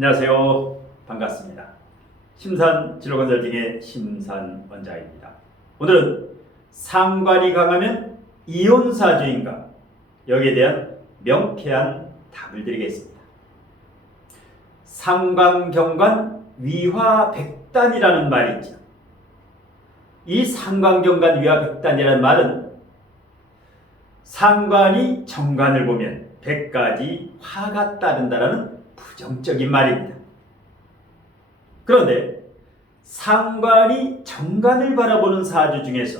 안녕하세요. 반갑습니다. 심산 진로건설팅의 심산 원장입니다. 오늘은 상관이 강하면 이혼사주인가? 여기에 대한 명쾌한 답을 드리겠습니다. 상관경관 위화백단이라는 말이 있죠. 이 상관경관 위화백단이라는 말은 상관이 정관을 보면 100가지 화가 따른다라는 부정적인 말입니다. 그런데 상관이 정관을 바라보는 사주 중에서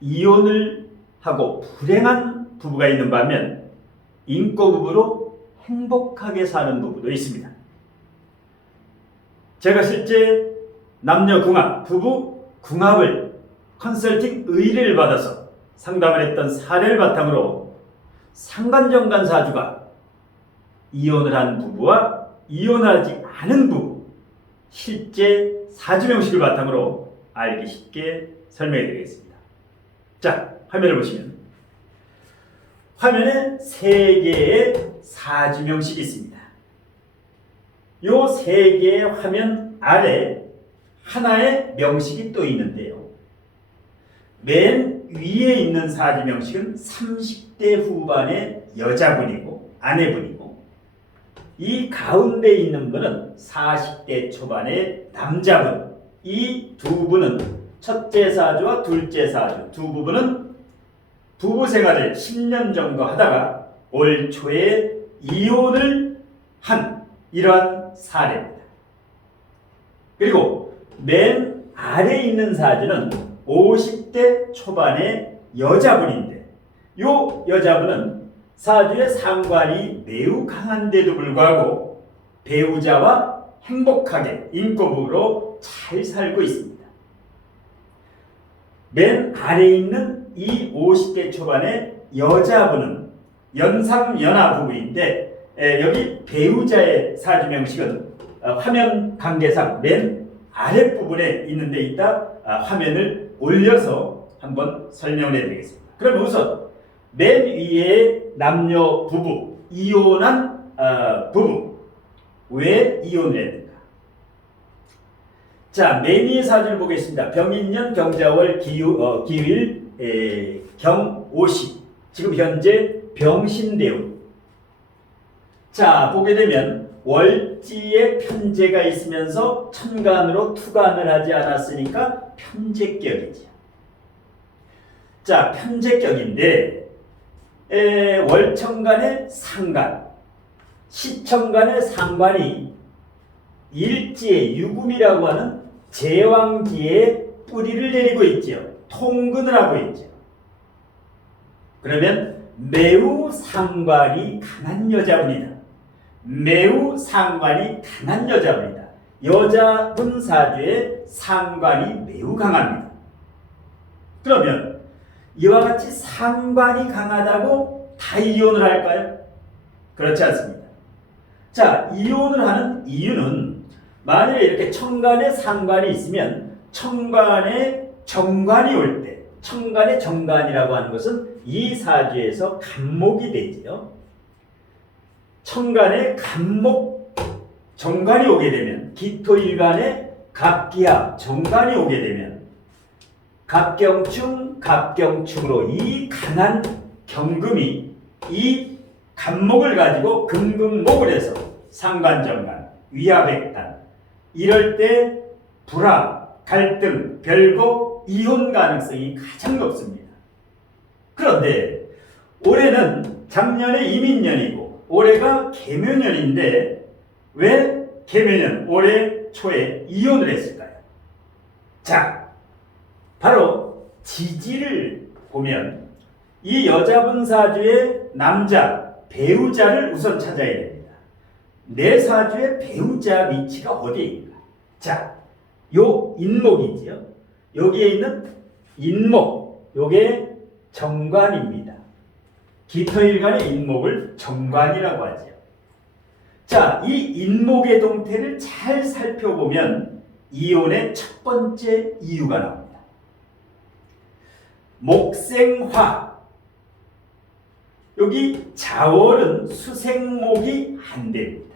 이혼을 하고 불행한 부부가 있는 반면 인꼬부부로 행복하게 사는 부부도 있습니다. 제가 실제 남녀궁합, 부부 궁합을 컨설팅 의뢰를 받아서 상담을 했던 사례를 바탕으로 상관정관 사주가 이혼을 한 부부와 이혼하지 않은 부부, 실제 사주 명식을 바탕으로 알기 쉽게 설명해 드리겠습니다. 자, 화면을 보시면 화면에 3개의 사주 명식이 있습니다. 이 3개의 화면 아래 하나의 명식이 또 있는데요. 맨 위에 있는 사주 명식은 30대 후반의 여자분이고 아내분이고, 이 가운데 있는 분은 40대 초반의 남자분. 이 두 분은 첫째 사주와 둘째 사주 두 부부는 부부 생활을 10년 정도 하다가 올 초에 이혼을 한 이러한 사례입니다. 그리고 맨 아래에 있는 사주는 50대 초반의 여자분인데, 이 여자분은 사주의 상관이 매우 강한데도 불구하고 배우자와 행복하게 인꼬부부로 잘 살고 있습니다. 맨 아래에 있는 이 50대 초반의 여자분은 연상연하 부부인데, 여기 배우자의 사주 명식은 화면 관계상 맨 아랫부분에 있는 데 있다. 화면을 올려서 한번 설명을 해드리겠습니다. 그럼 우선 맨 위에 남녀 부부, 이혼한 부부, 왜 이혼을 했는가? 자, 맨 위의 사주를 보겠습니다. 병인년, 경자월, 기일, 경오시. 지금 현재 병신대운. 자, 보게 되면 월지에 편제가 있으면서 천간으로 투간을 하지 않았으니까 편제격이죠. 자, 편제격인데 월천간의 상관, 시천간의 상관이 일지의 유금이라고 하는 제왕기에 뿌리를 내리고 있죠. 통근을 하고 있죠. 그러면 매우 상관이 강한 여자분이다. 매우 상관이 강한 여자분이다. 여자분 사주의 상관이 매우 강합니다. 그러면 이와 같이 상관이 강하다고 다 이혼을 할까요? 그렇지 않습니다. 자, 이혼을 하는 이유는 만약에 이렇게 천간에 상관이 있으면 천간에 정관이 올 때, 천간에 정관이라고 하는 것은 이 사주에서 간목이 되지요. 천간에 간목 정관이 오게 되면, 기토일간에 갑기합 정관이 오게 되면 갑경충, 갑경충으로 이 강한 경금이 이 간목을 가지고 금금목을 해서 상관정관, 위화백단, 이럴 때 불화, 갈등, 별거, 이혼 가능성이 가장 높습니다. 그런데 올해는 작년에 이민년이고 올해가 계묘년인데 왜 계묘년 올해 초에 이혼을 했을까요? 자, 바로 지지를 보면 이 여자분 사주의 남자, 배우자를 우선 찾아야 됩니다. 내 사주의 배우자 위치가 어디인가? 자, 요 인목이지요. 여기에 있는 인목, 요게 정관입니다. 기토일간의 인목을 정관이라고 하죠. 자, 이 인목의 동태를 잘 살펴보면 이혼의 첫 번째 이유가 나옵니다. 목생화. 여기 자월은 수생목이 안 됩니다.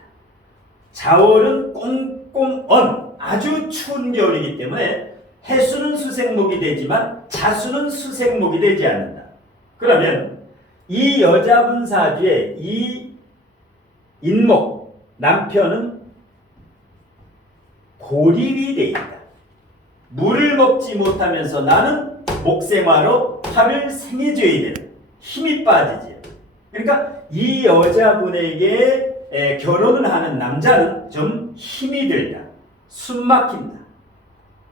자월은 꽁꽁언 아주 추운 겨울이기 때문에 해수는 수생목이 되지만 자수는 수생목이 되지 않는다. 그러면 이 여자분 사주의 이 인목 남편은 고립이 되어 있다. 물을 먹지 못하면서 나는 목생화로 화를 생해줘야 되는 힘이 빠지지. 그러니까 이 여자분에게 결혼을 하는 남자는 좀 힘이 들다. 숨 막힌다.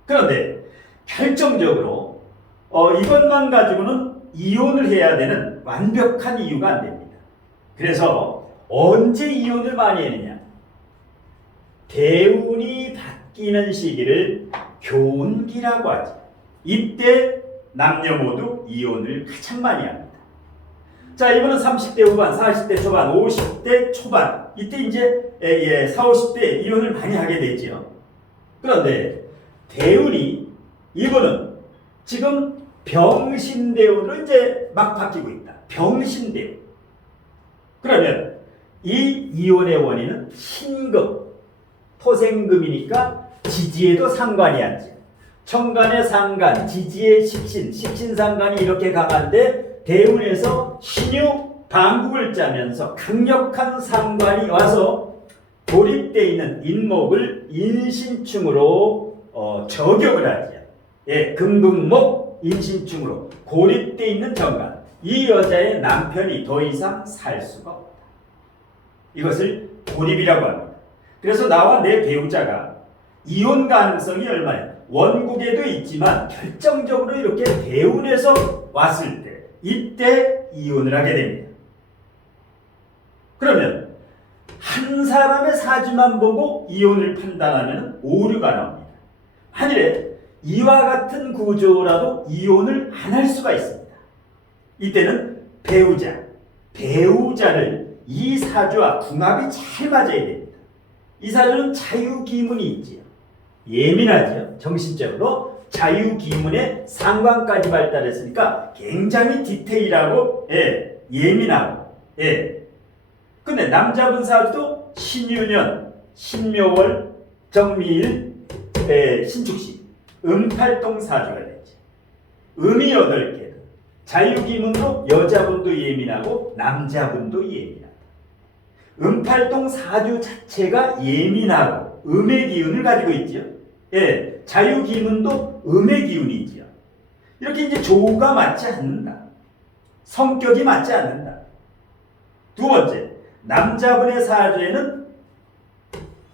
그런데 결정적으로 이것만 가지고는 이혼을 해야 되는 완벽한 이유가 안 됩니다. 그래서 언제 이혼을 많이 했느냐? 대운이 바뀌는 시기를 교운기라고 하죠. 이때 남녀 모두 이혼을 가장 많이 합니다. 자, 이번은 30대 후반, 40대 초반, 50대 초반 이때 이제 40, 50대 이혼을 많이 하게 되죠. 그런데 대운이 이번은 지금 병신대운으로 이제 막 바뀌고 있다. 병신대운. 그러면 이 이혼의 원인은 신금, 토생금이니까 지지에도 상관이 안 돼. 천간의 상관, 지지의 식신, 식신상관이 이렇게 강한데 대운에서 신유 방국을 짜면서 강력한 상관이 와서 고립되어 있는 인목을 인신충으로 저격을 하죠. 예, 금금목 인신충으로 고립되어 있는 정관. 이 여자의 남편이 더 이상 살 수가 없다. 이것을 고립이라고 합니다. 그래서 나와 내 배우자가 이혼 가능성이 얼마냐? 원국에도 있지만 결정적으로 이렇게 대운에서 왔을 때 이때 이혼을 하게 됩니다. 그러면 한 사람의 사주만 보고 이혼을 판단하면 오류가 나옵니다. 만일에 이와 같은 구조라도 이혼을 안 할 수가 있습니다. 이때는 배우자를 이 사주와 궁합이 잘 맞아야 됩니다. 이 사주는 자유기문이 있지요. 예민하죠. 정신적으로 자유기문의 상관까지 발달했으니까 굉장히 디테일하고 예민하고 근데 남자분 사주도 신유년, 신묘월, 정미일, 신축시 음팔동 사주가 되죠. 음이 8개. 자유기문도 여자분도 예민하고 남자분도 예민하다. 음팔동 사주 자체가 예민하고 음의 기운을 가지고 있죠. 자유기문도 음의 기운이 있죠. 이렇게 이제 조우가 맞지 않는다. 성격이 맞지 않는다. 두 번째, 남자분의 사주에는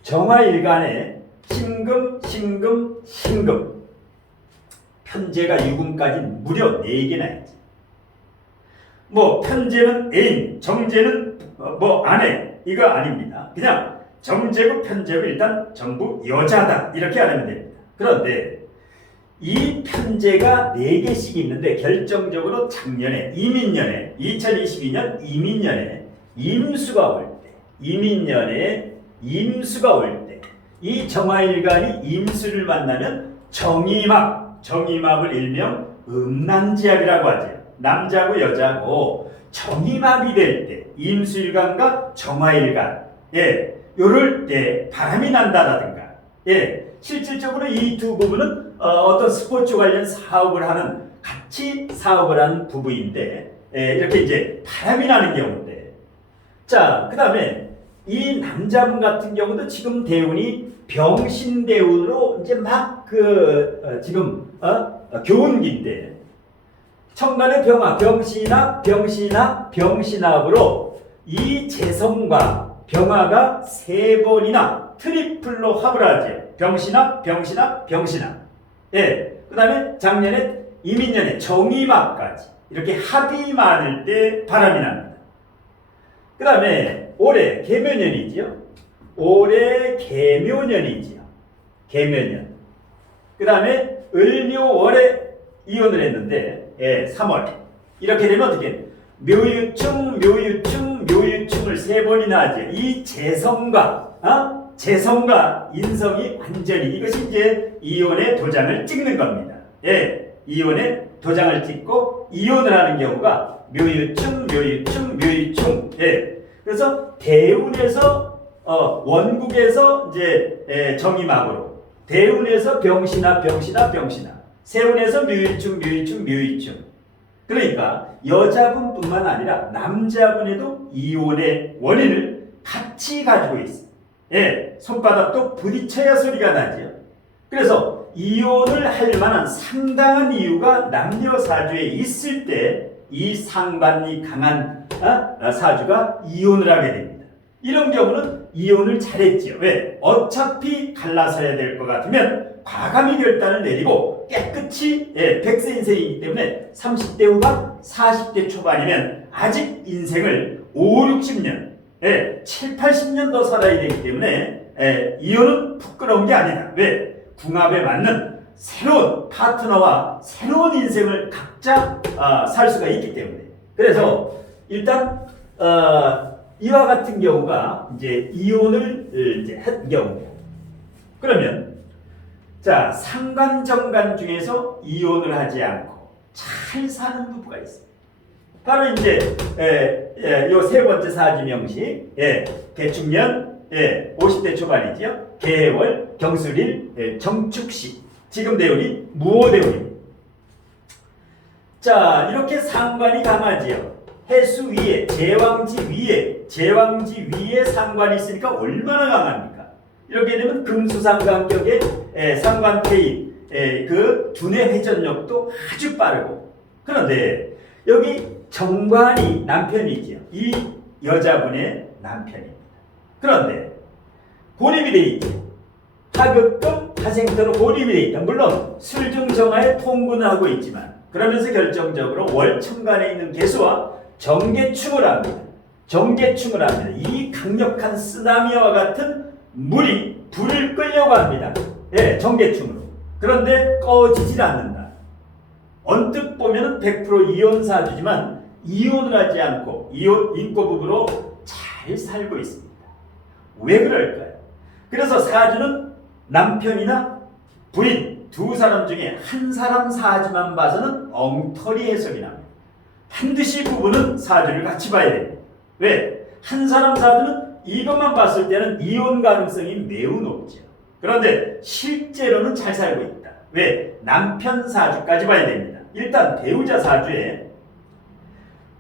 정화일간에 신금, 신금, 신금 편제가 유금까지 무려 4개나 있지. 뭐 편제는 애인, 정제는 뭐 아내 이거 아닙니다. 그냥 정제고 편제고 일단 전부 여자다 이렇게 알면 됩니다. 그런데 이 편제가 4개씩 있는데 결정적으로 작년에 이민년에 2022년 이민년에 임수가 올 때 임수가 올 때 이 정화일간이 임수를 만나면 정임합을 일명 음란지합이라고 하죠. 남자고 여자고 정임합이 될 때 임수일간과 정화일간 요럴 때 바람이 난다라든가 실질적으로 이 두 부부는 어떤 스포츠 관련 사업을 하는 같이 사업을 하는 부부인데 이렇게 이제 바람이 나는 경우인데 자, 그 다음에 이 남자분 같은 경우도 지금 대운이 병신대운으로 이제 막 지금 교운기인데 천간의 병화, 병신합으로 이 재성과 병화가 3번이나 트리플로 합을 하죠. 병신합. 그 다음에 작년에 이민년에 정임합까지 이렇게 합이 많을 때 바람이 납니다. 그 다음에 올해 개묘년이지요. 개묘년. 그 다음에 을묘월에 이혼을 했는데 3월 이렇게 되면 어떻게 묘유충을 3번이나 하죠. 이 재성과 인성이 완전히 이것이 이제 이혼의 도장을 찍는 겁니다. 이혼의 도장을 찍고 이혼을 하는 경우가 묘유충. 그래서 대운에서 원국에서 이제 정임학으로, 대운에서 병신합, 세운에서 묘일충. 그러니까 여자분뿐만 아니라 남자분에도 이혼의 원인을 같이 가지고 있어요. 예, 손바닥도 부딪혀야 소리가 나죠. 그래서 이혼을 할 만한 상당한 이유가 남녀 사주에 있을 때 이 상관이 강한 사주가 이혼을 하게 됩니다. 이런 경우는 이혼을 잘했지요. 왜? 어차피 갈라서야 될 것 같으면 과감히 결단을 내리고 깨끗이 100세 인생이기 때문에 30대 후반, 40대 초반이면 아직 인생을 5, 60년, 7, 80년 더 살아야 되기 때문에 이혼은 부끄러운 게 아니다. 왜? 궁합에 맞는 새로운 파트너와 새로운 인생을 각자 살 수가 있기 때문에. 그래서 일단 이와 같은 경우가 이제 이혼을 이제 한 경우. 그러면 자, 상관정관 중에서 이혼을 하지 않고 잘 사는 부부가 있어요. 바로 이제 요 세 번째 사지 명식, 개축년, 50대 초반이죠. 개월, 경술일, 정축시. 지금 대운이 무오대운입니다. 자, 이렇게 상관이 강하지요. 해수 위에, 제왕지 위에 상관이 있으니까 얼마나 강합니까? 이렇게 되면 금수상관격에 상관태인, 그 두뇌 회전력도 아주 빠르고. 그런데 여기 정관이 남편이지요. 이 여자분의 남편입니다. 그런데 고립이 돼 있죠. 하급금 하생토로 고립이 돼 있다. 물론 술중정화에 통분을 하고 있지만 그러면서 결정적으로 월천간에 있는 개수와 정계충을 합니다. 이 강력한 쓰나미와 같은 물이 불을 끌려고 합니다. 정계충으로. 그런데 꺼지질 않는다. 언뜻 보면 100% 이혼사주지만 이혼을 하지 않고 인꼬부부로 잘 살고 있습니다. 왜 그럴까요? 그래서 사주는 남편이나 부인 두 사람 중에 한 사람 사주만 봐서는 엉터리 해석이 납니다. 반드시 부부는 사주를 같이 봐야 됩니다. 왜? 한 사람 사주는 이것만 봤을 때는 이혼 가능성이 매우 높죠. 그런데 실제로는 잘 살고 있다. 왜? 남편 사주까지 봐야 됩니다. 일단 배우자 사주에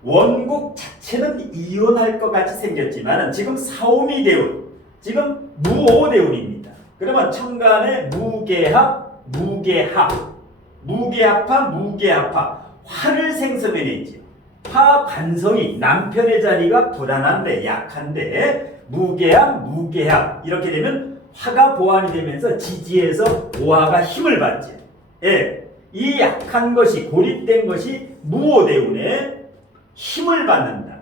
원국 자체는 이혼할 것 같이 생겼지만 지금 사오미 대운, 지금 무오 대운입니다. 그러면 천간에 무게합화, 화를 생성해내지요. 화 관성이 남편의 자리가 불안한데 약한데 무게합 이렇게 되면 화가 보완이 되면서 지지에서 오화가 힘을 받지. 이 약한 것이 고립된 것이 무오대운에 힘을 받는다.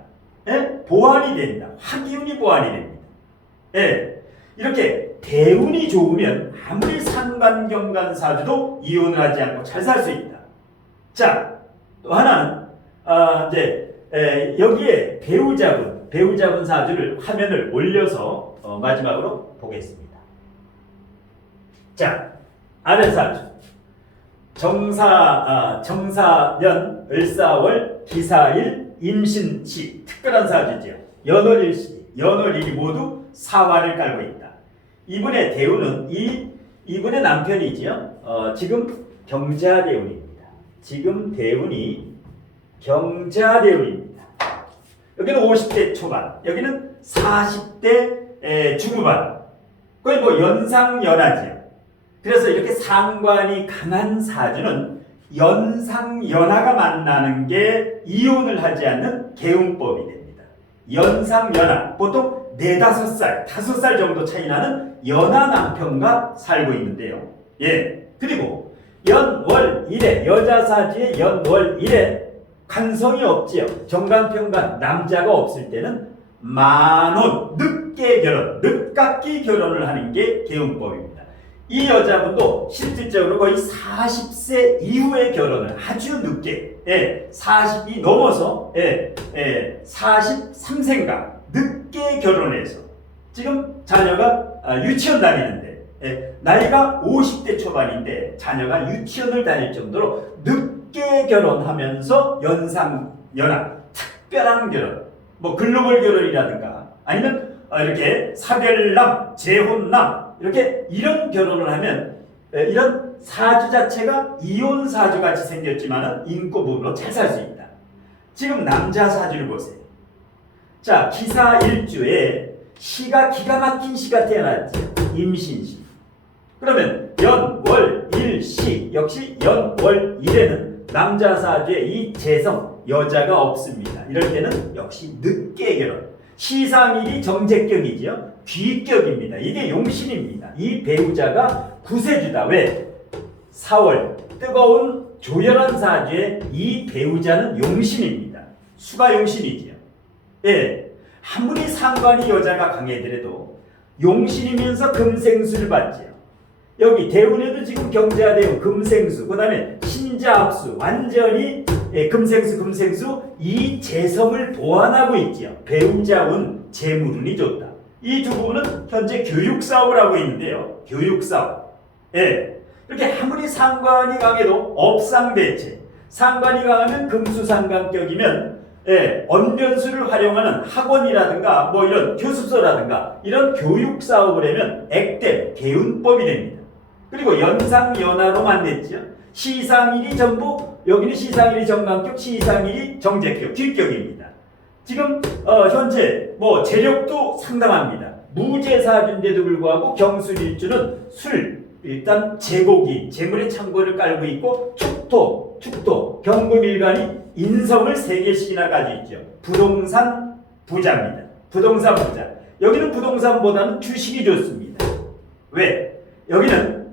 보완이 된다. 화기운이 보완이 됩니다. 이렇게 대운이 좋으면 아무리 상관경관 사주도 이혼을 하지 않고 잘 살 수 있다. 자, 또 하나는 여기에 배우자분 사주를 화면을 올려서 마지막으로 보겠습니다. 자, 아들 사주 정사년 을사월 기사일 임신시 특별한 사주죠. 연월일이 모두 사화를 깔고 있다. 이분의 대운은 이분의 남편이지요. 지금 경자대운입니다. 지금 대운이 경자대운입니다. 여기는 50대 초반, 여기는 40대 중후반. 거의 뭐 연상연하지요. 그래서 이렇게 상관이 강한 사주는 연상연하가 만나는 게 이혼을 하지 않는 개운법이 됩니다. 연상연하, 보통 4, 5살, 5살 정도 차이 나는 연하 남편과 살고 있는데요. 그리고 연월일에, 여자 사주의 연월일에 관성이 없지요. 정관편관, 남자가 없을 때는 만혼, 늦깎이 결혼을 하는 게 개운법입니다. 이 여자분도 실질적으로 거의 40세 이후에 결혼을 아주 늦게, 40이 넘어서 43세인가 늦게 결혼해서 지금 자녀가 유치원 다니는데 나이가 50대 초반인데 자녀가 유치원을 다닐 정도로 늦게 결혼하면서 연상연하, 특별한 결혼, 뭐 글로벌 결혼이라든가 아니면 이렇게 사별남, 재혼남 이렇게 이런 결혼을 하면 이런 사주 자체가 이혼 사주 같이 생겼지만은 인고 부부로 잘 살 수 있다. 지금 남자 사주를 보세요. 자, 기사 일주에 시가 기가 막힌 시가 태어났죠. 임신시. 그러면 연, 월, 일, 시 역시 연, 월, 일에는 남자 사주에 이 재성 여자가 없습니다. 이럴 때는 역시 늦게 결혼. 시상일이 정제격이죠. 귀격입니다. 이게 용신입니다. 이 배우자가 구세주다. 왜? 4월 뜨거운 조열한 사주에 이 배우자는 용신입니다. 수가 용신이지요. 예, 아무리 상관이 여자가 강해더라도 용신이면서 금생수를 받지요. 여기 대운에도 지금 경자와 대운, 금생수, 그 다음에 신자합수, 완전히 금생수 이 재성을 보완하고 있지요. 배우자운, 재물운이 좋다. 이 두 부분은 현재 교육사업을 하고 있는데요. 교육사업. 예, 이렇게 아무리 상관이 강해도 업상대체. 상관이 강하면 금수상관격이면 언변수를 활용하는 학원이라든가 뭐 이런 교습소라든가 이런 교육사업을 하면 액땜, 개운법이 됩니다. 그리고 연상연하로만 냈죠. 시상일이 전부 여기는 시상일이 정관격, 시상일이 정제격, 뒷격입니다. 지금 현재 뭐 재력도 상당합니다. 무제사주인데도 불구하고 경술일주는 술, 일단 제고기, 재물의 창고를 깔고 있고 축토, 경금일간이 인성을 3개씩이나 가지고 있죠. 부동산 부자입니다. 부동산 부자. 여기는 부동산보다는 주식이 좋습니다. 왜? 여기는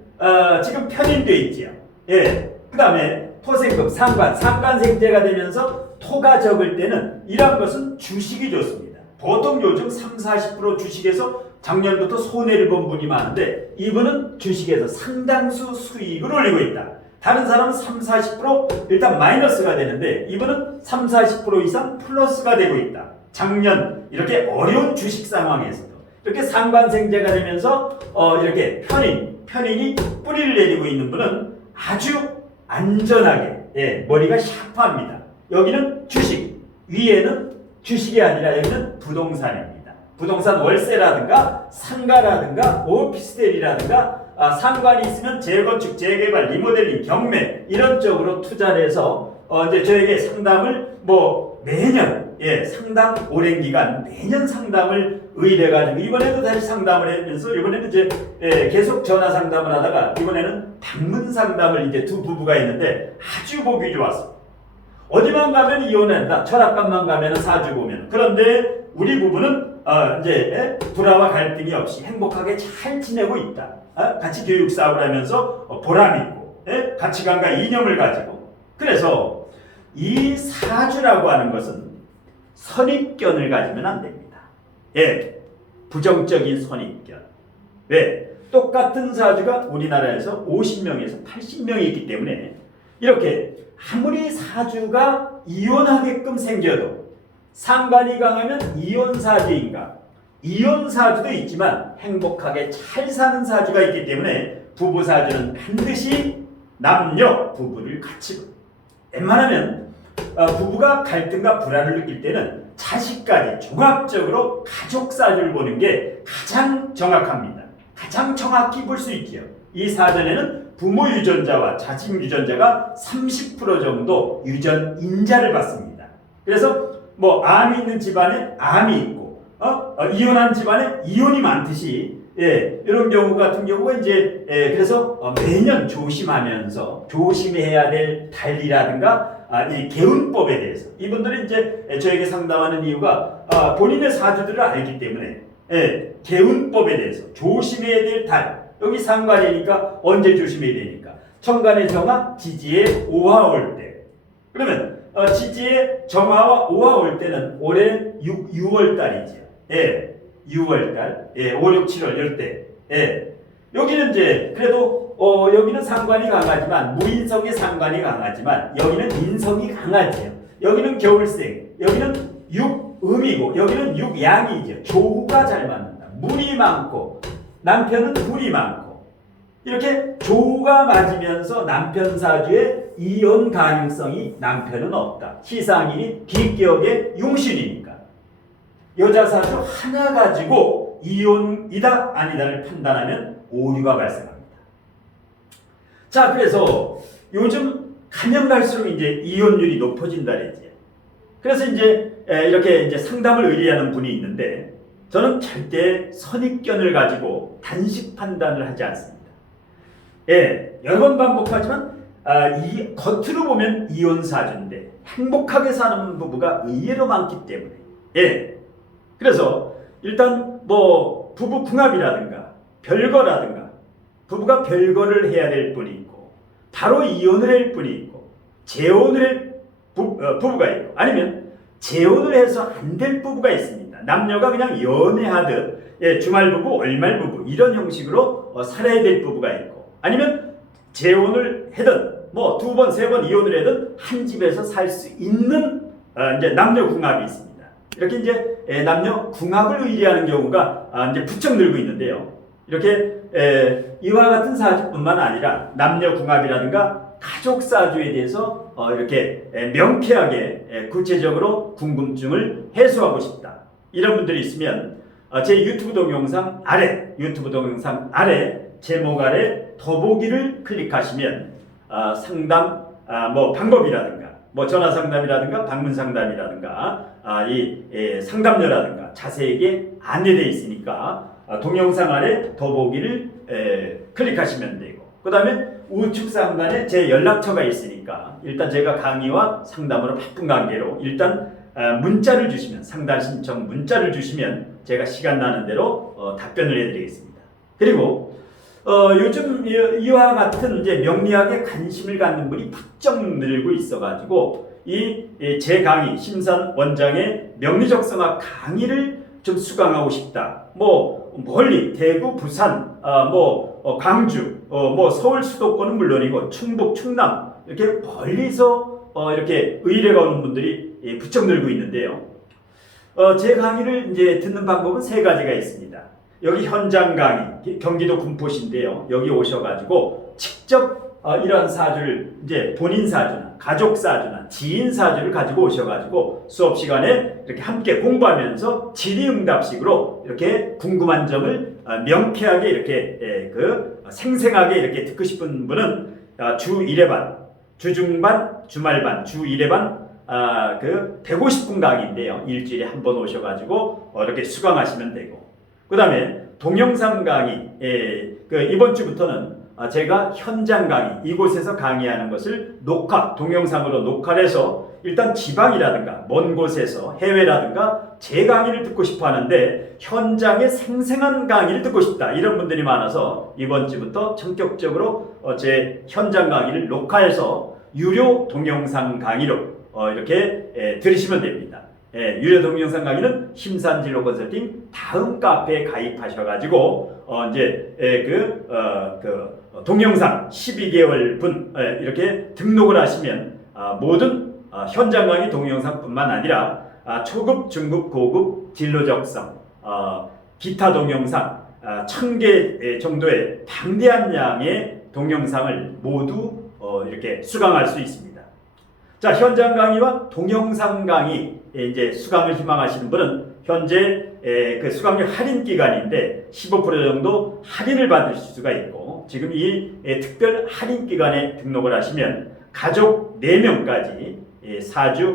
지금 편인되어 있죠. 예. 그 다음에 토생금, 상관생재가 되면서 토가 적을 때는 이런 것은 주식이 좋습니다. 보통 요즘 30-40% 주식에서 작년부터 손해를 본 분이 많은데 이분은 주식에서 상당수 수익을 올리고 있다. 다른 사람은 30-40% 일단 마이너스가 되는데 이분은 30-40% 이상 플러스가 되고 있다. 작년 이렇게 어려운 주식 상황에서도 이렇게 상관생재가 되면서 이렇게 편인이 뿌리를 내리고 있는 분은 아주 안전하게 머리가 샤프합니다. 여기는 주식, 위에는 주식이 아니라 여기는 부동산입니다. 부동산 월세라든가 상가라든가 오피스텔이라든가 상관이 있으면 재건축, 재개발, 리모델링, 경매 이런 쪽으로 투자를 해서 이제 저에게 상담을 매년 상담 오랜 기간 매년 상담을 의뢰가지고 이번에도 다시 상담을 하면서 이번에는 이제 계속 전화 상담을 하다가 이번에는 방문 상담을 이제 두 부부가 있는데 아주 보기 좋았어. 어디만 가면 이혼한다. 철학관만 가면 사주 보면. 그런데 우리 부부는 이제 불화와 갈등이 없이 행복하게 잘 지내고 있다. 같이 교육 사업을 하면서 보람 있고 가치관과 이념을 가지고. 그래서 이 사주라고 하는 것은 선입견을 가지면 안 됩니다. 부정적인 선입견. 왜? 똑같은 사주가 우리나라에서 50명에서 80명이 있기 때문에 이렇게 아무리 사주가 이혼하게끔 생겨도 상관이 강하면 이혼 사주인가? 이혼 사주도 있지만 행복하게 잘 사는 사주가 있기 때문에 부부 사주는 반드시 남녀 부부를 같이 봐. 웬만하면 부부가 갈등과 불화를 느낄 때는 자식까지 종합적으로 가족 사주를 보는 게 가장 정확합니다. 가장 정확히 볼 수 있지요. 이 사전에는 부모 유전자와 자식 유전자가 30% 정도 유전 인자를 받습니다. 그래서 암이 있는 집안에 암이 있고 이혼한 집안에 이혼이 많듯이 이런 경우 같은 경우가 이제 그래서 매년 조심하면서 조심해야 될 달리라든가 이 개운법에 대해서 이분들이 이제 저에게 상담하는 이유가 본인의 사주들을 알기 때문에 개운법에 대해서 조심해야 될 달 여기 상관이니까 언제 조심해야 되니까 천간의 정화 지지의 오화 올 때 그러면 지지의 정화와 오화 올 때는 올해 6월 달이죠. 6월 달 5, 6, 7월 이럴 때 여기는 이제 그래도 여기는 상관이 강하지만 무인성의 상관이 강하지만 여기는 인성이 강하지요. 여기는 겨울생 여기는 육음이고 여기는 육양이죠. 조후가 잘 맞는다. 물이 많고 남편은 물이 많고 이렇게 조후가 맞으면서 남편 사주에 이혼 가능성이 남편은 없다. 시상일이 비격의 용신이니까. 여자 사주 하나 가지고 이혼이다 아니다를 판단하면 오류가 발생합니다. 자, 그래서 요즘 가면 갈수록 이제 이혼율이 높아진다 그랬지. 그래서 이제 이렇게 이제 상담을 의뢰하는 분이 있는데 저는 절대 선입견을 가지고 단식 판단을 하지 않습니다. 예, 여러 번 반복하지만 이 겉으로 보면 이혼 사주인데 행복하게 사는 부부가 의외로 많기 때문에 예, 그래서 일단 뭐 부부 궁합이라든가 별거라든가 부부가 별거를 해야 될 분이 있고 바로 이혼을 할 분이 있고 재혼을 할 부부가 있고 아니면 재혼을 해서 안 될 부부가 있습니다. 남녀가 그냥 연애하듯 예, 주말 부부, 월말 부부 이런 형식으로 살아야 될 부부가 있고 아니면 재혼을 하든 뭐 두 번, 세 번 이혼을 하든 한 집에서 살 수 있는 이제 남녀 궁합이 있습니다. 이렇게 이제 남녀 궁합을 의뢰하는 경우가 이제 부쩍 늘고 있는데요. 이렇게 이와 같은 사주뿐만 아니라 남녀 궁합이라든가 가족 사주에 대해서 이렇게 명쾌하게 구체적으로 궁금증을 해소하고 싶다. 이런 분들이 있으면 제 유튜브 동영상 아래 제목 아래 더보기를 클릭하시면 상담 뭐 방법이라든가 뭐 전화 상담이라든가 방문 상담이라든가 이 상담료라든가 자세하게 안내되어 있으니까 동영상 아래 더보기를 클릭하시면 되고 그 다음에 우측 상단에 제 연락처가 있으니까 일단 제가 강의와 상담으로 바쁜 관계로 일단 문자를 주시면 상담 신청 문자를 주시면 제가 시간 나는 대로 답변을 해드리겠습니다. 그리고 요즘 이와 같은 이제 명리학에 관심을 갖는 분이 부쩍 늘고 있어가지고 제 강의 심산 원장의 명리적성학 강의를 좀 수강하고 싶다. 뭐 멀리 대구, 부산, 광주, 뭐 서울 수도권은 물론이고 충북, 충남 이렇게 멀리서 이렇게 의뢰가 오는 분들이 부쩍 늘고 있는데요. 제 강의를 이제 듣는 방법은 세 가지가 있습니다. 여기 현장 강의, 경기도 군포시인데요. 여기 오셔가지고 직접 이러한 사주를 이제 본인 사주나 가족 사주나 지인 사주를 가지고 오셔가지고 수업 시간에 이렇게 함께 공부하면서 질의응답식으로 이렇게 궁금한 점을 명쾌하게 이렇게 생생하게 이렇게 듣고 싶은 분은 주 1회 반, 주중반, 주말반, 주 1회 반 150분 강의인데요. 일주일에 한 번 오셔가지고 이렇게 수강하시면 되고 그 다음에 동영상 강의 이번 주부터는 제가 현장 강의 이곳에서 강의하는 것을 동영상으로 녹화를 해서 일단 지방이라든가 먼 곳에서 해외라든가 제 강의를 듣고 싶어 하는데 현장의 생생한 강의를 듣고 싶다 이런 분들이 많아서 이번 주부터 전격적으로 제 현장 강의를 녹화해서 유료 동영상 강의로 이렇게 들으시면 됩니다. 유료 동영상 강의는 힘산진로 컨설팅 다음 카페에 가입하셔가지고 이제 동영상 12개월 분 이렇게 등록을 하시면 모든 현장 강의 동영상뿐만 아니라 초급, 중급, 고급 진로적성 기타 동영상 1000개 정도의 방대한 양의 동영상을 모두 이렇게 수강할 수 있습니다. 자, 현장 강의와 동영상 강의 이제 수강을 희망하시는 분은 현재 그 수강료 할인 기간인데 15% 정도 할인을 받으실 수가 있고 지금 이 특별 할인 기간에 등록을 하시면 가족 4명까지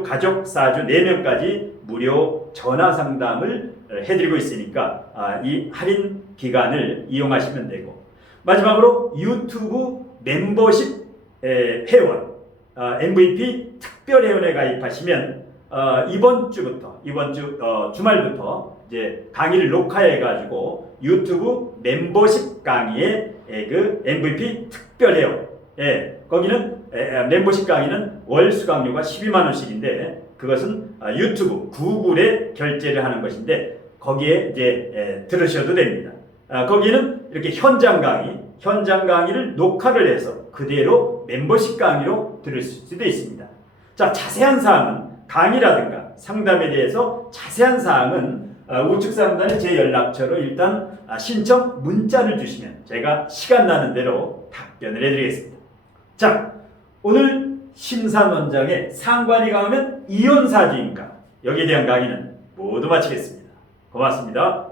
가족 사주 4명까지 무료 전화 상담을 해드리고 있으니까 이 할인 기간을 이용하시면 되고 마지막으로 유튜브 멤버십 회원 MVP 특별 회원에 가입하시면 이번 주 주말부터 이제 강의를 녹화해 가지고 유튜브 멤버십 강의의 그 MVP 특별 회원 거기는 멤버십 강의는 월 수강료가 12만 원씩인데 그것은 유튜브 구글에 결제를 하는 것인데 거기에 이제 들으셔도 됩니다. 거기는 이렇게 현장 강의를 녹화를 해서 그대로 멤버십 강의로 들을 수도 있습니다. 자, 자세한 사항은 강의라든가 상담에 대해서 자세한 사항은 우측 상단에 제 연락처로 일단 신청 문자를 주시면 제가 시간 나는 대로 답변을 해드리겠습니다. 자, 오늘 심산 원장의 상관이 강하면 이혼 사주인가 여기에 대한 강의는 모두 마치겠습니다. 고맙습니다.